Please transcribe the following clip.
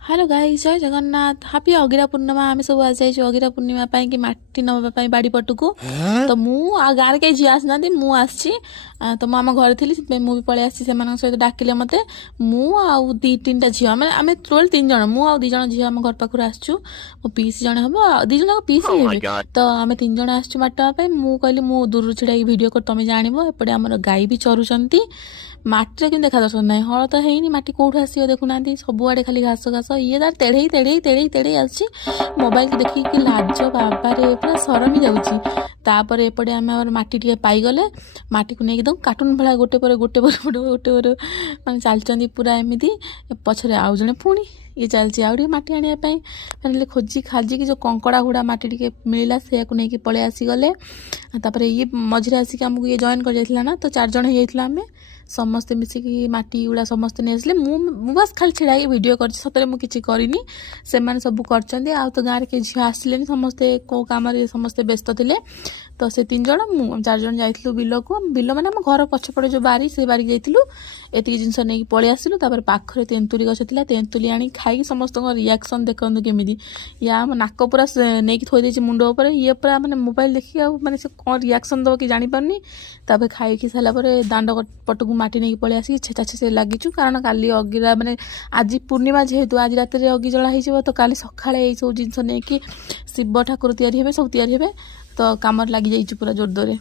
Hello guys जय Jagannath happy अगिरा पूर्णिमा आम सब आज जाइए अगिरा पूर्णिमा कि माटी नवाई बाड़ी पटू तो मु गाँव कहीं झी आसना मुझे तो मु आम घर थी मुझे पलि आसी सहित डाकिले मत मु दी तीन झी आम टोटल 3 जन मु दी जन झी आम घर पाखु आसचु मो पीसी जन हम 2 जन पीसी हे तो आम 3 जन आसचु माटी मु कहली मु दूर छिड़ा वीडियो कर तुम जान एपटे आम गाई भी चरुंट माटी कि देखा दर्शन ना हल तो है माटी कौटू आसो देखुना सबुआड़े खाली घास घास ये तार तेढ़े तेढ़े तेढ़े तेढ़े आसी मोबाइल को देखिए लाज बाबारे पूरा सरमी जाऊँगी एपटे आम माटी टे पाईगले माटी को लेकिन कार्टून भाया गोटे पर गोटे पर गोटे पर माने चलती पूरा एमती पछरे आउ जड़े पुणी ये चलती आउ माटी आने खोजी खाजिकी जो कंकड़ा गुड़ा माटी टे मिलला से नहीं पलि आसीगले ये मझे आसिक आमको ये जॉइन कर जाइला ना तो 4 जन हो आम समस्ते मिसिकी माटी गुड़ा समस्ते नहीं आसले बस खाली छिड़ा वीडियो कर सतरे मुझे करनी से सब कर तो गाँव के झील आसिले समस्ते कौ कम समस्ते व्यस्त थे तो से 3 जन मु 4 जन जाइलु बिल को बिल माने हम घर पछपड़े जो बारी से बारी जाइलु एति जिनस नहीं पलि आसिलु तापर पाखरे तेंतुली गछ थिला तेंतुली आनी खाई समस्त रिएक्शन देखंतु केमिदी या नाक पूरा नहीं थोई देछि मुंड ऊपर ये पूरा माने मोबाइल देखि माने से कोन रिएक्शन दो कि जानि पारनी तापर खाई कि साला पर दांड पटकू माटी नहीं पलि आसी छेचा छे लागिचु कारण काली अगिरा माने आज पूर्णिमा जेहेतु आज रात रे अगि जला हिजो तो काली सखाळे ए सब जिनस नहीं कि शिव ठाकुर तैयारी हेबे सब तैयारी हेबे तो काम लगी जाइए पूरा जोरदोरे।